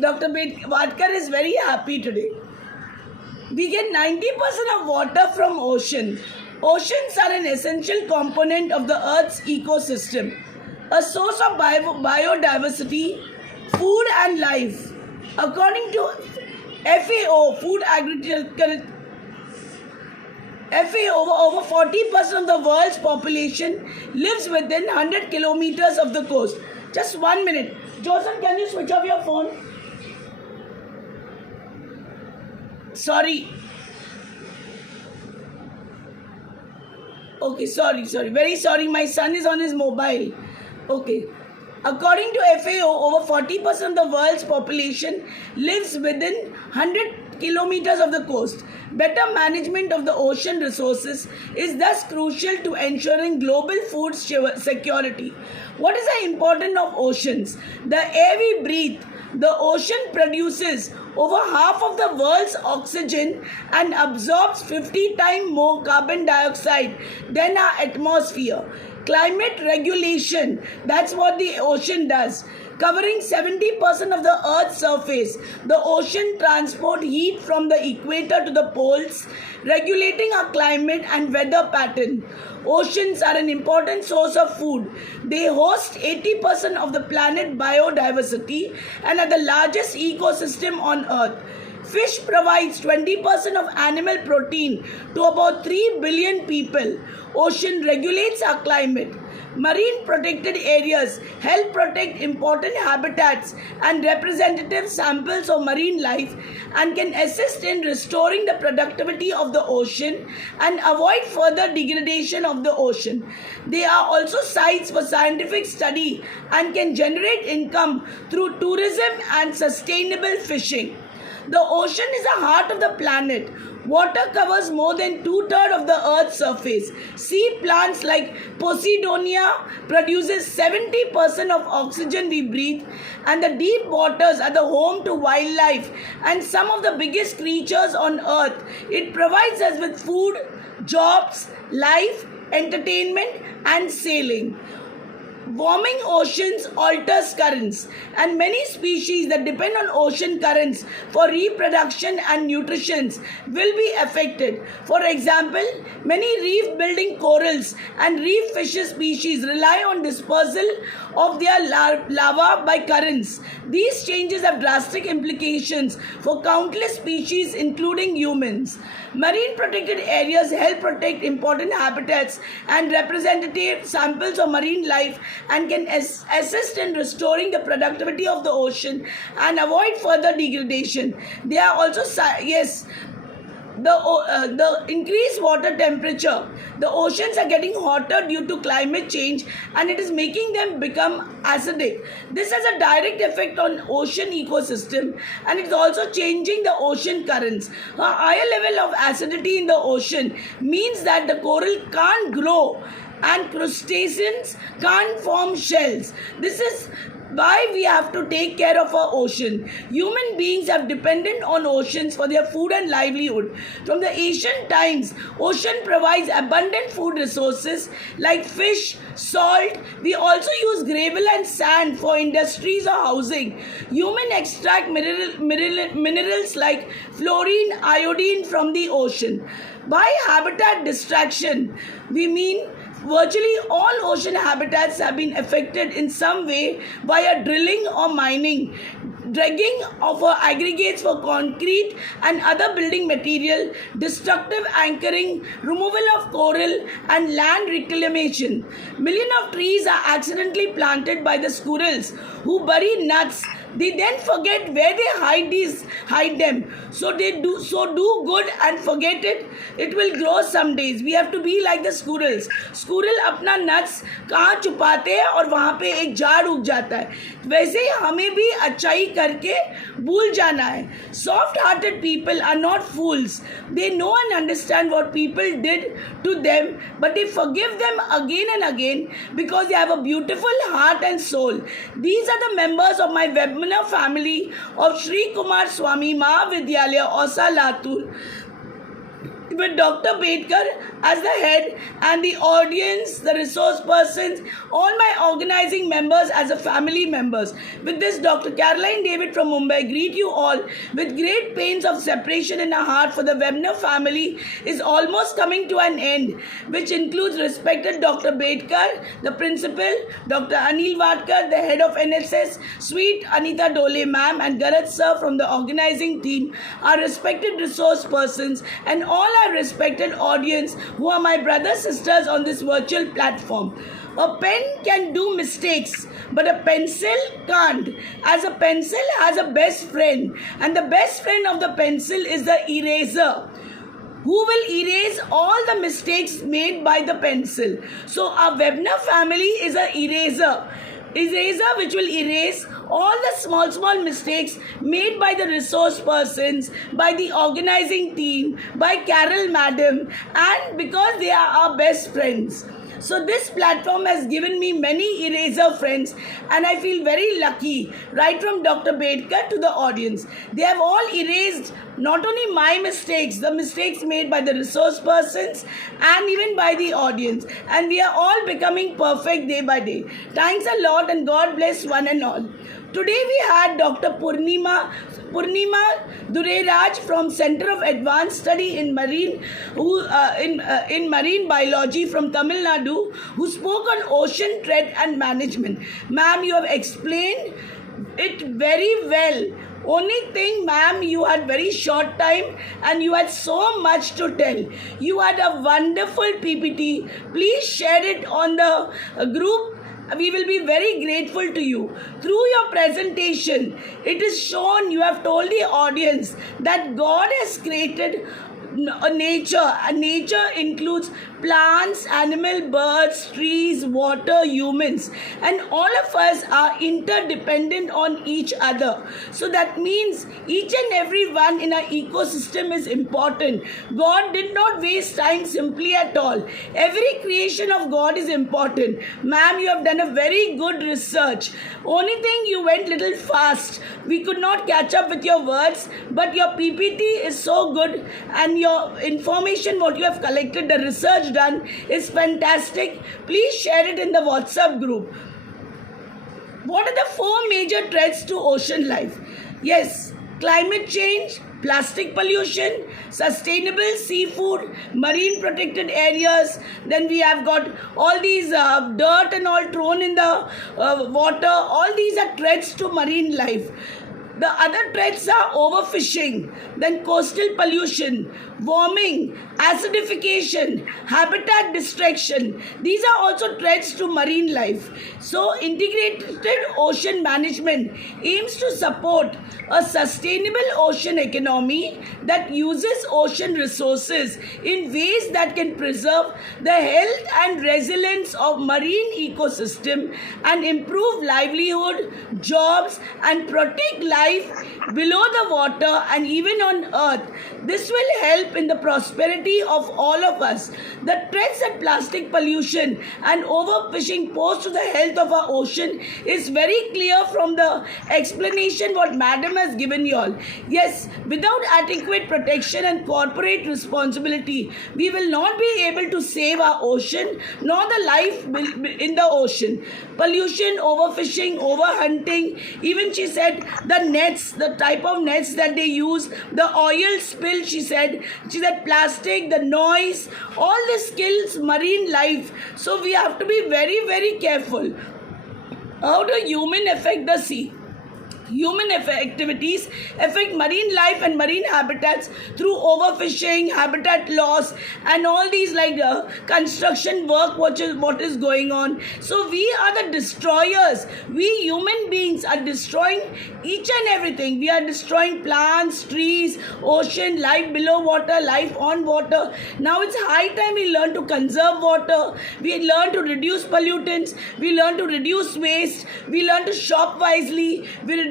Dr. Vadkar is very happy today. We get 90% of water from ocean. Oceans are an essential component of the Earth's ecosystem, a source of biodiversity, food and life. According to FAO, over 40% of the world's population lives within 100 kilometers of the coast. Just 1 minute. Joseph, can you switch off your phone? Sorry. Okay, sorry. Very sorry. My son is on his mobile. Okay. According to FAO, over 40% of the world's population lives within 100 kilometers of the coast. Better management of the ocean resources is thus crucial to ensuring global food security. What is the importance of oceans? The air we breathe. The ocean produces over half of the world's oxygen and absorbs 50 times more carbon dioxide than our atmosphere. Climate regulation, that's what the ocean does. Covering 70% of the Earth's surface, the ocean transports heat from the equator to the poles, regulating our climate and weather pattern. Oceans are an important source of food. They host 80% of the planet's biodiversity and are the largest ecosystem on Earth. Fish provides 20% of animal protein to about 3 billion people. Ocean regulates our climate. Marine protected areas help protect important habitats and representative samples of marine life and can assist in restoring the productivity of the ocean and avoid further degradation of the ocean. They are also sites for scientific study and can generate income through tourism and sustainable fishing. The ocean is the heart of the planet. Water covers more than 2/3 of the Earth's surface. Sea plants like Posidonia produces 70% of oxygen we breathe, and the deep waters are the home to wildlife and some of the biggest creatures on Earth. It provides us with food, jobs, life, entertainment, and sailing. Warming oceans alters currents, and many species that depend on ocean currents for reproduction and nutrition will be affected. For example, many reef-building corals and reef fish species rely on dispersal of their larvae by currents. These changes have drastic implications for countless species, including humans. Marine protected areas help protect important habitats and representative samples of marine life and can assist in restoring the productivity of the ocean and avoid further degradation. They are also, the increased water temperature. The oceans are getting hotter due to climate change and it is making them become acidic. This has a direct effect on ocean ecosystem and it is also changing the ocean currents. A higher level of acidity in the ocean means that the coral can't grow and crustaceans can't form shells. This is why we have to take care of our ocean. Human beings have depended on oceans for their food and livelihood. From the ancient times, ocean provides abundant food resources like fish, salt. We also use gravel and sand for industries or housing. Humans extract minerals like fluorine, iodine from the ocean. By habitat destruction, we mean virtually all ocean habitats have been affected in some way via drilling or mining, dredging of aggregates for concrete and other building material, destructive anchoring, removal of coral, and land reclamation. Millions of trees are accidentally planted by the squirrels who bury nuts. They then forget where they hide them. So do good and forget it. It will grow some days. We have to be like the squirrels. Squirrel अपना nuts कहाँ छुपाते हैं और वहाँ पे एक झाड़ उग जाता है. वैसे ही हमें भी अच्छाई करके भूल जाना है. Soft-hearted people are not fools. They know and understand what people did to them, but they forgive them again and again because they have a beautiful heart and soul. These are the members of my webinar family of Sri Kumar Swami Mahavidyalaya, Osa Latur. with Dr. Bedkar as the head and the audience, the resource persons, all my organizing members as a family members. With this, Dr. Caroline David from Mumbai greet you all with great pains of separation in our heart, for the Webner family is almost coming to an end, which includes respected Dr. Bedkar, the principal, Dr. Anil Vadkar, the head of NSS, sweet Anita Dole ma'am, and Garat sir from the organizing team, our respected resource persons, and all our respected audience who are my brothers sisters on this virtual platform. A pen can do mistakes, but a pencil can't, as a pencil has a best friend, and the best friend of the pencil is the eraser, who will erase all the mistakes made by the pencil. So our Webner family is an eraser which will erase all the small mistakes made by the resource persons, by the organizing team, by Carol madam, and because they are our best friends. So this platform has given me many eraser friends, and I feel very lucky, right from Dr. Bedkar to the audience. They have all erased not only my mistakes, the mistakes made by the resource persons and even by the audience. And we are all becoming perfect day by day. Thanks a lot, and God bless one and all. Today we had Dr. Purnima Dureraj from Center of Advanced Study in Marine, in Marine Biology from Tamil Nadu, who spoke on ocean threat and management. Ma'am, you have explained it very well. Only thing, ma'am, you had very short time and you had so much to tell. You had a wonderful PPT. Please share it on the group. We will be very grateful to you. Through your presentation, it is shown, you have told the audience that God has created nature, and nature includes plants, animal, birds, trees, water, humans, and all of us are interdependent on each other. So that means each and every one in our ecosystem is important. God did not waste time simply at all. Every creation of God is important. Ma'am, you have done a very good research. Only thing, you went little fast. We could not catch up with your words, but your PPT is so good, and your information what you have collected, the research done is fantastic. Please share it in the WhatsApp group. What are the 4 major threats to ocean life? Yes, climate change, plastic pollution, sustainable seafood, marine protected areas. Then we have got all these dirt and all thrown in the water. All these are threats to marine life. The other threats are overfishing, then coastal pollution, warming, acidification, habitat destruction. These are also threats to marine life. So integrated ocean management aims to support a sustainable ocean economy that uses ocean resources in ways that can preserve the health and resilience of marine ecosystem and improve livelihood, jobs, and protect life below the water and even on earth. This will help in the prosperity of all of us. The threats that plastic pollution and overfishing pose to the health of our ocean is very clear from the explanation what Madam has given you all. Yes, without adequate protection and corporate responsibility, we will not be able to save our ocean nor the life in the ocean. Pollution, overfishing, overhunting, even she said the nets, the type of nets that they use, the oil spill, she said plastic, the noise, all this kills marine life. So we have to be very, very careful. How do human affect the sea? Human activities affect marine life and marine habitats through overfishing, habitat loss, and all these like construction work what is going on. So we are the destroyers. We human beings are destroying each and everything. We are destroying plants, trees, ocean, life below water, life on water. Now it's high time we learn to conserve water. We learn to reduce pollutants. We learn to reduce waste. We learn to shop wisely.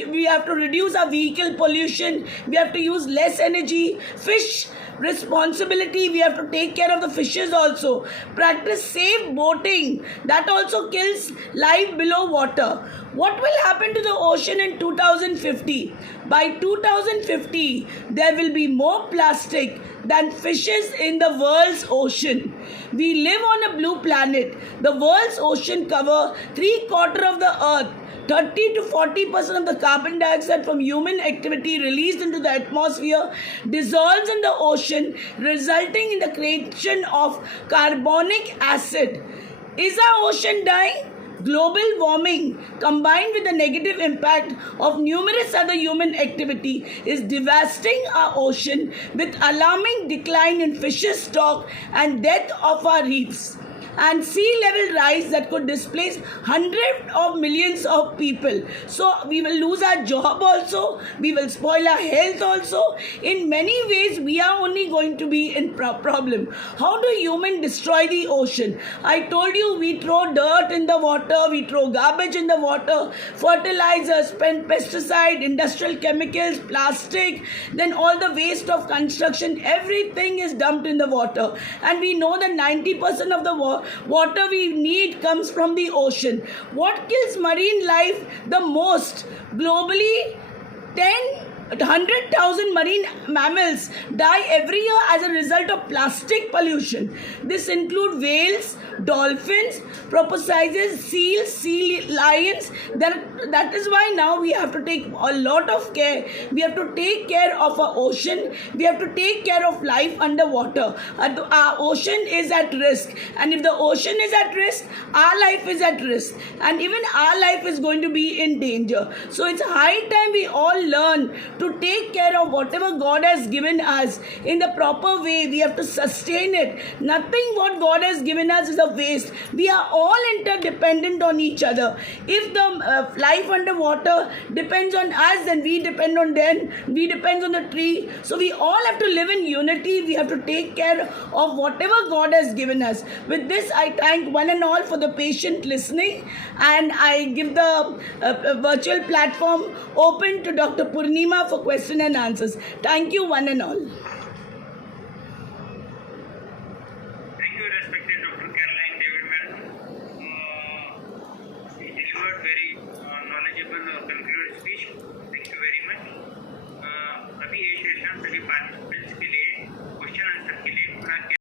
We have to reduce our vehicle pollution. We have to use less energy. Fish responsibility. We have to take care of the fishes also. Practice safe boating. That also kills life below water. What will happen to the ocean in 2050? By 2050, there will be more plastic than fishes in the world's ocean. We live on a blue planet. The world's ocean cover 3/4 of the earth. 30 to 40% of the carbon dioxide from human activity released into the atmosphere dissolves in the ocean, resulting in the creation of carbonic acid. Is our ocean dying? Global warming combined with the negative impact of numerous other human activity is devastating our ocean with alarming decline in fishes stock and death of our reefs, and sea level rise that could displace hundreds of millions of people. So we will lose our job also, we will spoil our health also. In many ways we are only going to be in problem. How do humans destroy the ocean? I told you, we throw dirt in the water, we throw garbage in the water, fertilizers, pesticide, industrial chemicals, plastic, then all the waste of construction, everything is dumped in the water. And we know that 90% of the water we need comes from the ocean. What kills marine life the most? Globally, 100,000 marine mammals die every year as a result of plastic pollution. This includes whales, dolphins, porpoises, seals, sea lions. That is why now we have to take a lot of care. We have to take care of our ocean. We have to take care of life underwater. Our ocean is at risk. And if the ocean is at risk, our life is at risk. And even our life is going to be in danger. So it's high time we all learn to take care of whatever God has given us in the proper way. We have to sustain it. Nothing what God has given us is a waste. We are all interdependent on each other. If the life underwater depends on us, then we depend on them. We depend on the tree. So we all have to live in unity. We have to take care of whatever God has given us. With this, I thank one and all for the patient listening, and I give the virtual platform open to Dr. Purnima for question and answers. Thank you, one and all.